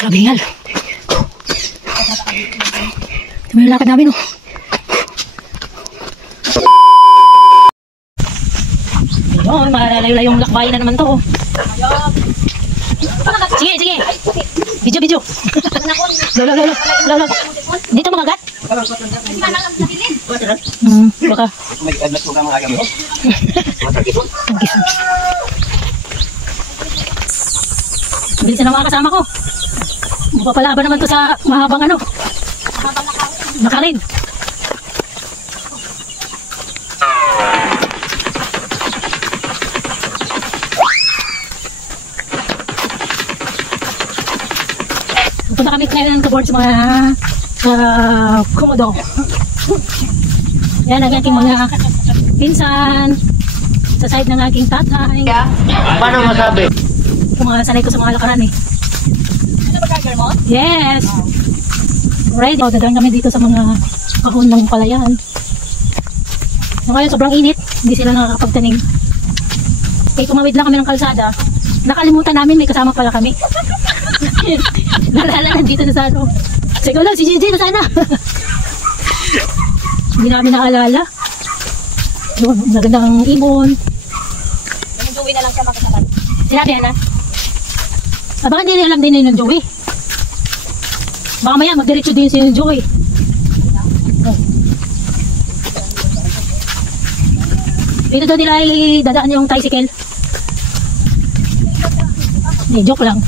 Grabe hingal. Ito yung lakad namin, oh. Ayun, malalayo yung lakbayan na naman to, oh. Sige, sige. Video. Lolo. Dito magagat? Baka. Bilisan ang mga kasama ko. Mapapalaban naman to sa mahabang ano. Nakarin. Punta kami ngayon towards mga Komodo. Yan ang aking mga pinsan sa side ng aking tatay. Paano masabi? Kung mga sanay ko sa mga lakaran eh. Ano ba charger mo? Yes! Ready. Dadaan kami dito sa mga kahon ng palayan. So ngayon sobrang init. Hindi sila nakakapagtanim. Kaya tumawid lang kami ng kalsada. Nakalimutan namin may kasama pala kami. Nalala nandito na sa ano. Sige lang, si JJ na sana. Hindi namin naalala. Yun, magandang ibon. Yung Joey na lang siya makasabay. Sinabi na. Baka hindi alam din yung Joey. Baka maya magdiretso din si Joey. Dito daw nila ay dadaan yung tricycle. Hindi, joke lang.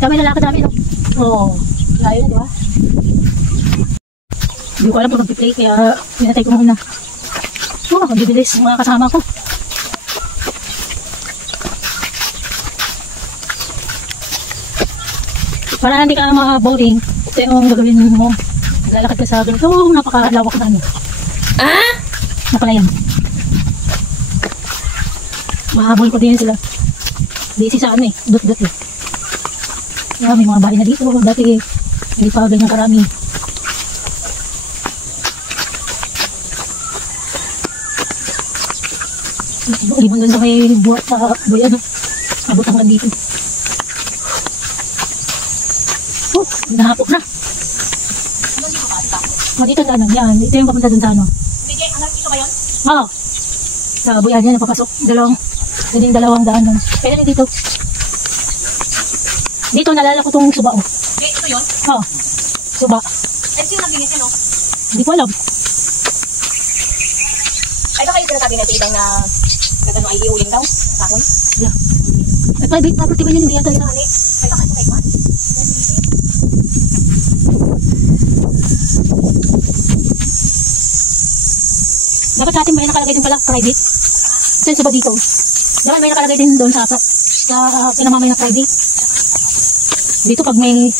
Dami na lakad namin, no? Oo. Layo na, di ba? Hindi ko alam kung mag-play, kaya pinatay ko muna. Oo, magbibilis yung mga kasama ko. Para hindi ka ma-boring, ito yung gagawin mo. Lalakad ka sa ganito, napakalawak na ano. Ah? Napalayan. Mahabol ko din sila. Busy sa ano eh, dot-dot eh. Yeah, may mga bahay na dito. Dati hindi pa ganyan karami. Ibang doon sa may buhat sa buyan. Abot hanggang dito. Oh, nahapok na. Oh, dito sa ano. Yan. Ito yung papunta dun sa ano. Sige, hanggang dito ba yun? Oo. Sa buyan yan. Napapasok. Dalawang daan doon. Kaya rin dito. Dito nalala ko itong suba. Oh. Okay, ito yun? Oo. Suba. Ay, sino nabingit yan, no? Hindi ko alam. Ay, baka yung sinasabi na ito ibang na gagano ay iuling daw. Sakon? Yeah. Ay, private property ba yun? Hindi yata sa Ay, baka ito kay Juan? Dapat sa atin may nakalagay din pala private. Ito yung suba dito. Dapat may nakalagay din doon sa pinamamay na private. Dito pag may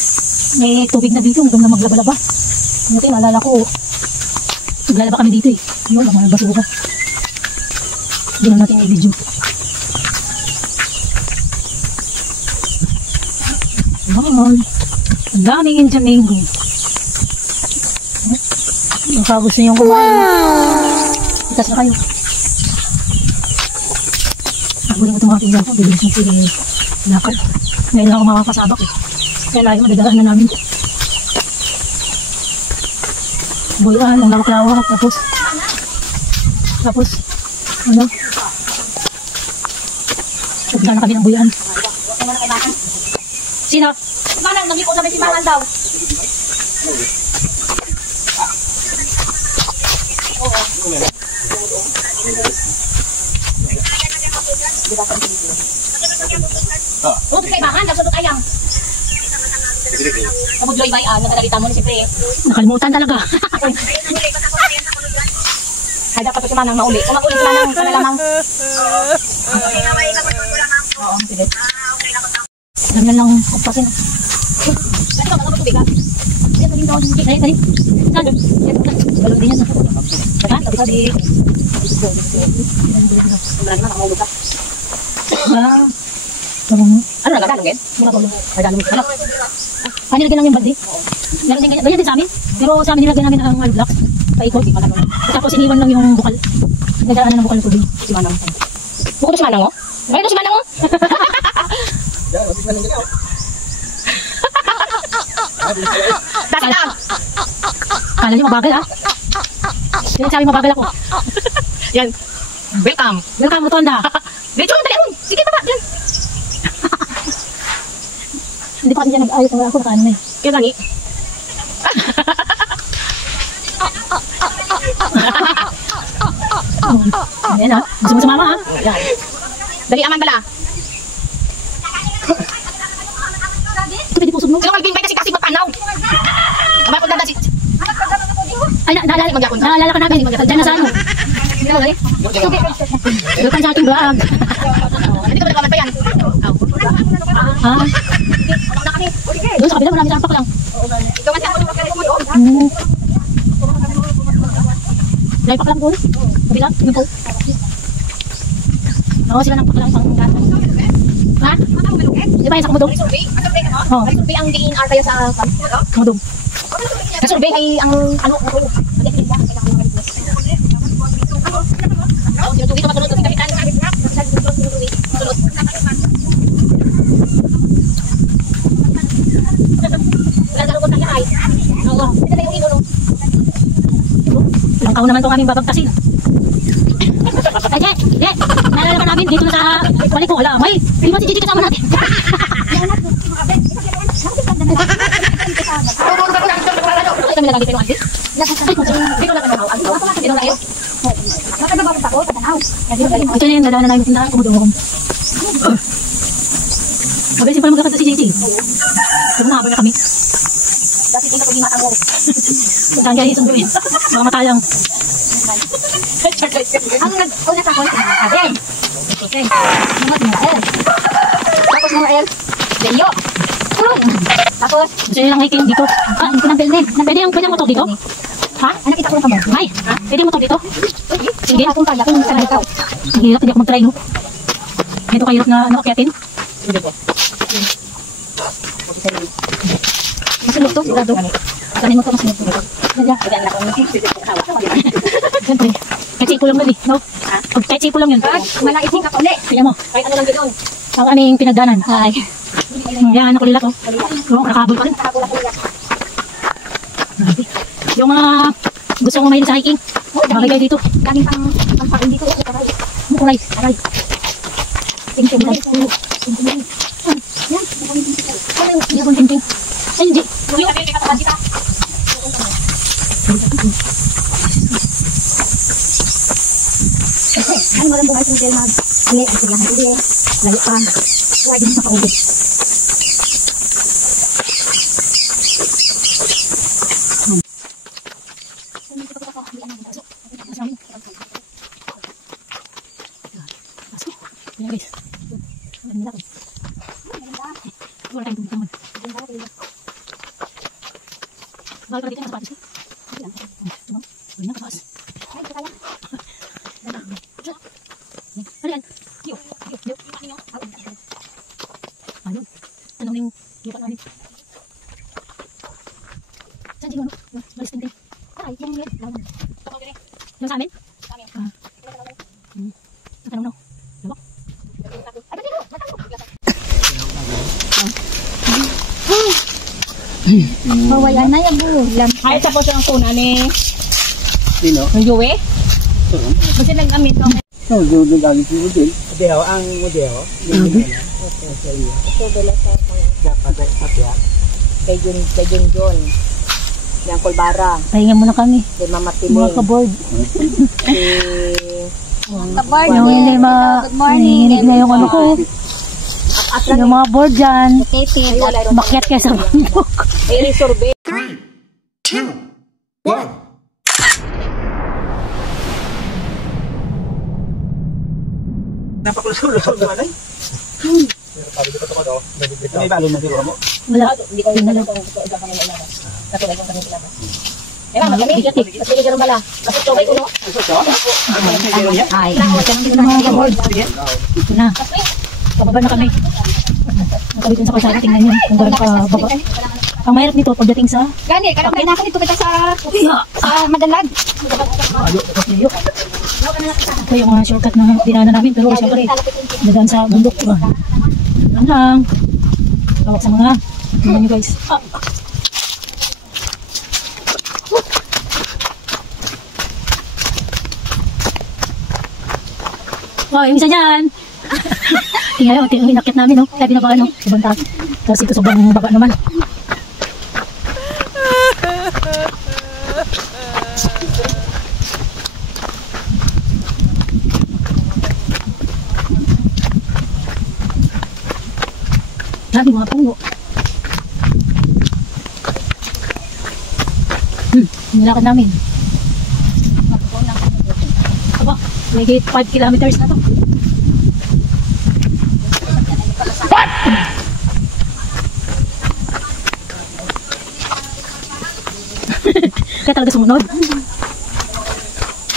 tubig na dito, doon na maglaba-laba. Dito naalala ko, maglalaba kami dito eh. Yun, mga basura. Doon natin i-video. Wow, ang daming Indiamango. Baka gusto niyong kumain. Itas na kayo. Nagulong itong mga tingnan ko, bibilis na sila lakad. Ngayon lang ako makakasabak eh. Kaya layo madadaan na namin. Buyan, ang lawak-lawak. Tapos, ano? Pagdaan na kami ng buyan. Sino? Manang, naglikod namin si Manang daw. Oo, kay Bahan, nagsutot ayang. Kapag Joy Bayan, nagkadalita mo ni siyempre eh. Nakalimutan talaga. Ay, dapat si Manang mauli. Kung mag-uli si Manang, sana lamang. Oo, sige. Ganyan lang pagpasin. Pwede ba mga matubig ha? Yan, galing doon. Dali. Saan? Balon din yan. Saan? Tabi-tabi. Wala naman, nakahulog ka. Ah. Ano na gagawin? Mura ba? Gagawin ko. Ano nilagyan namin yung balde? Meron din ganyan din sa amin. Pero sa amin nilagyan namin ang wall blocks. Paikot. Tapos iniwan lang yung bukal. Nagdaanan ng bukal na tubig. Si Manang. Bukod sa manang mo? Ay, sa manang mo? Dasal lang! Kala niyo mabagal ah. Sinasabi mabagal ako. Yan. Welcome. Welcome, Rotonda. Dito, dali mo. Sige, baba. Yan. Hindi pa kasi dyan nag-ayos ang ako na kaano na eh. Kaya gani. Ayan ah. Gusto mo sumama ah. Yan. Dali aman bala. Ito pwede pusog mo. Sino mag-invite kasi kasi magpanaw? Kamay ko dada si... Ay, naalala ka namin. Diyan na sa ano. Welcome sa ating vlog. Hindi ka ba nakaman pa yan? Ha? Doon sa kabila, marami sa ampak lang. Ikaw man siya. Laipak lang doon. Kabila, yung po. Oo, sila nang pakalang pang gata. Ha? Di ba yung sa kumudong? Oo. Survey ang DNR kayo sa... Kumudong. Survey ay ang ano... Sinutuwi ito matulog sa kapitan. Matulog. Lalagod na yan ay. Oo. Ito na yung ino. Ilang taon naman itong aming babagtasin. Ay, Je! Naalala ka namin dito na sa wali ko. Wala, may lima si Gigi kasama natin. Ito kami nagagit kayo, Ate. Dito lang ano, Ate. Dito lang kayo. Ito na yung dadaan na namin tindahan. Kumudong. Magaling pala magkakata si Gigi. Pero nahabol na kami. Dati tingnan ko di mata mo. Saan kaya isang gawin? Mga matayang. Ang nag-una sa ako, Aden. Okay. Tapos mga El. Leo. Tapos, Gusto nyo lang hiking dito. Ah, hindi ko nang pwede. Pwede yung motor dito? Ha? ano kita ko ng kamay? Ay, pwede yung motor dito? Sige, kung kaya kung sanay ka. Ang hirap, hindi ako mag-try, no? Ito kahirap na ano, akyatin. Masunod to, sigurado. Kanin mo ito, masunod ko. Siyempre, kahit sipo lang yun eh, no? Kahit sipo lang yun. Malaiting ka pa ulit. Kaya mo, Kahit ano lang gano'n. ang aming pinagdanan. Ay, yan, ako nila to. Oo, nakabol pa rin. Yung mga gusto mo mahilig sa hiking, makagay dito. Daming pang dito. Mukuray, aray. Ting-ting, aray. Yan. Hindi akong ting-ting. Ay, hindi. Uy, sabi yung katawan kita. Ano malang buhay sa hotel mag? Ulit, ang siglahan ulit. Lalo pa. Buhay din sa paulit. Yan guys. Ang nila ko. Wala tayong tubig naman. Bakal pa dito yung sapatos ko. Wala na kataas. Ano yan? Yo. Ayun. Tanong na yung lupa namin. Saan siguro? Malis din din. Ay, yung yun. Yung sa amin? Tanong na. Lawak. Mawala na yung bulan. Ay, tapos ang kuna ni Sino? ng Joey. Kasi nag-amit ko. Oh, yung lagi si Model. Model, ang model. Kay Jun. Yang Kulbara. Pahinga muna kami. Kay Mama Mga Timing. kaboard. Good Yung hindi nanginginig na yung ano ko. Yung mga board dyan. Katie. Makyat kaya sa bundok. Ay, resurvey. 3, 2, 1. Napakulusulog ba na? May balo na siguro mo. Wala. Hindi ko yung nalang kung gusto ka naman ilabas. Katulad yung kanina ilabas. Kaya nga, magkami. Mas hindi gano'n bala. Kasi tubay ko, no? Ay, ito na mga kaboard. Ito na. Pababa na kami. Nakabit sa kalsada. Tingnan nyo kung gano'n ka baba. Ang mahirap nito pagdating sa Gani, karang na ako dito kita sa Madalag. ito yung mga shortcut na dinaanan namin, pero siyempre dadaan sa bundok, diba? Yan lang. Tawag sa mga tingnan nyo guys. Wow, yung isa dyan. Tingnan mo, inakit namin, no? Kaya binabaga, no? Ibang taas. Tapos ito sobrang baba naman. Dami mga puno. Nilakad namin. Aba, may 5 kilometers na to. What? Kaya talaga sumunod.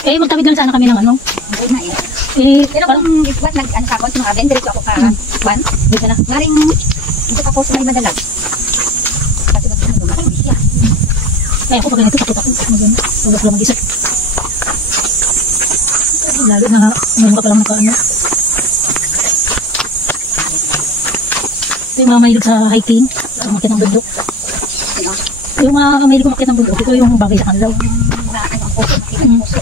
Eh, magtawid lang sana kami ng ano. Pero kung ikwat nag-ano ka ako sa mga aben, diretso ako ka kwan. Dito na. Maring dito ako sa may Madalag. Kasi magsunod maring siya. Eh, ako pag ganito, takot ako. Tulog lang mag-isa. Lalo na meron ka palang nakaano. Ito yung mga mahilig sa hiking, sa umakit ng bundok. Yung mga mahilig umakit ng bundok, ito yung bagay sa kanila. Ang puso, makita ng puso.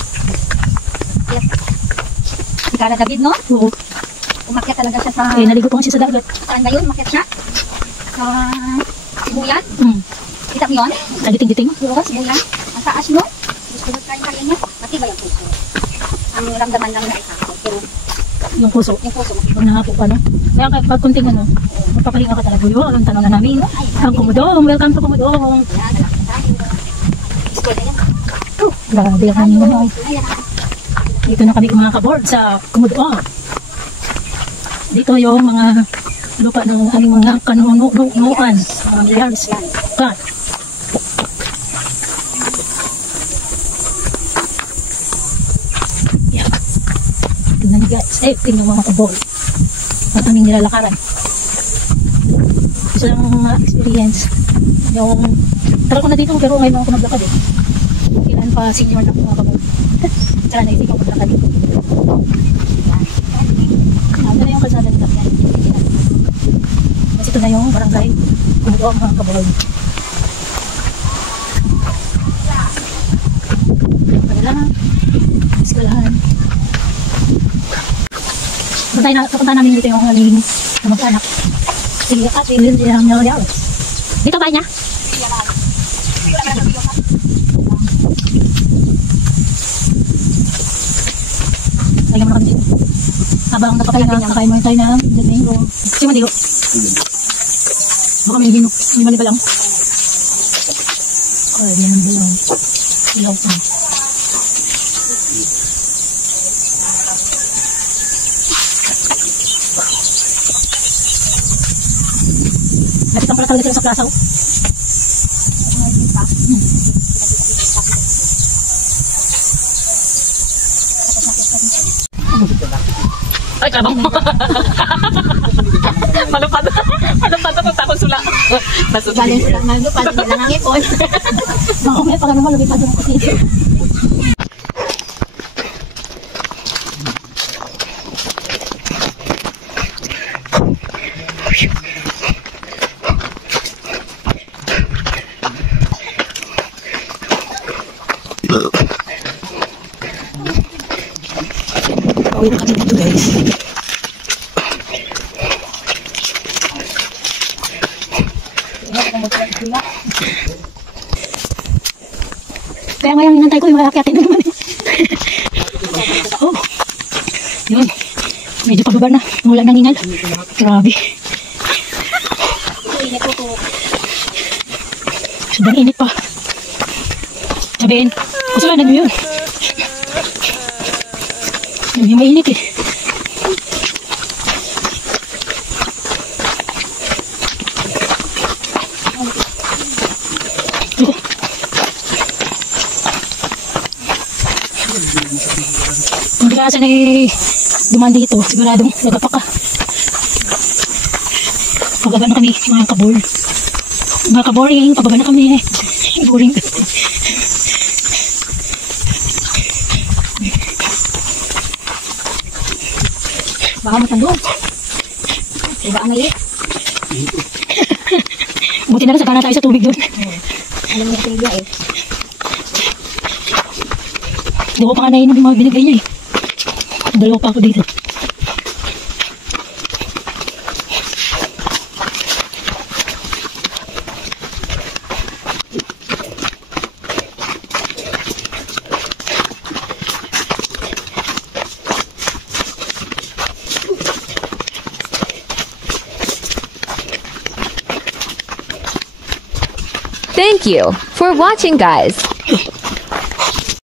Si Cara David, no? Oo. Umakyat talaga siya sa... Eh, naligo pa nga siya sa dagat. Saan ngayon? Umakyat siya? Sa Sibuyan? Hmm. Kita mo yun? Nagiting-giting. Oo, Sibuyan. Ang taas, no? Gusto mo kaya niya. Matibay ang puso. Ang ramdaman lang na ikakot. Pero Yung puso. yung puso, Pag nahapo pa, no? Kaya pag kunting ano, magpapahinga ka talaga yun. Ang tanong na namin. Ang Kumudong, welcome to Kumudong. yan, anak na tayo. School na yan. Grabe ang kanyang mga. Ayan. Dito na kami mga kaboard sa Kumudong. Dito yung mga lupa ng aming mga kanunuan, mga layers. Kat. Yan. Tingnan niyo guys, tingnan mga kaboard. Ang aming nilalakaran. Gusto lang experience. Yung, tara ko na dito pero ngayon ako maglakad eh. Kailan pa senior na mga kaboard. Tsaka naisip ako maglakad dito. Ito na yung kalsada nila. Kasi ito na yung barangay Kumudong mga kaboy. Pagalahan. Iskalahan. Papunta namin dito yung aming mag-anak. Sige, kasi yun silang nangyayari. Dito ba niya? Kaya mo na kami dito. Habang nakakain mo tayo na domingo. Si Mandigo. Baka may hino. May mali ba lang? Ay, yan ba lang. Ilaw pa. Lapit lang pala talaga sila sa plaza. Ay, kabang mo. Malupad. Malupad ako takot sula. Galing sa Naldo, paano nila ng ipon? Mamaya pag ano malupad yung kasi. Pauwi na kami dito guys. Kaya ngayon hinantay ko yung akyatin na naman. Oh. Yun. Medyo pababa na. Wala nang hingal. Grabe. Sobrang init pa. Sabihin. Kasi ba nag yun? Yung mainit eh. Kung di ka asan ay dumaan dito, siguradong nagapa ka. Pagaba na kami mga kabol. Baka boring. Pababa na kami. Boring. Baka matandong. Diba ang maliit? Buti na lang sagana tayo sa tubig doon. Alam mo yung eh. Hindi ko pa nga nainom yung mga binigay niya eh. Dalawa pa ako dito. Thank you for watching, guys.